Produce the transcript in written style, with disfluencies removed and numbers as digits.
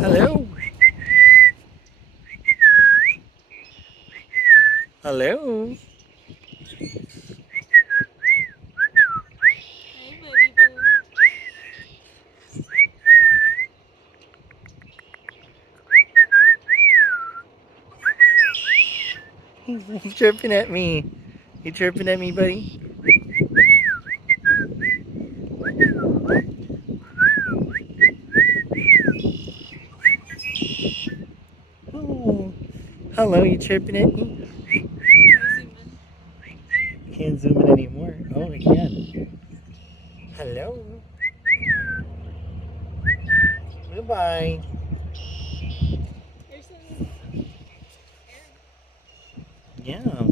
Hello. Hello. Hey, buddy boo. He's chirping at me. You chirping at me, buddy? Oh. Hello, you chirping at me? Can we zoom in? Can't zoom in anymore. Oh, I can. Hello. Goodbye. Here's some air. Yeah.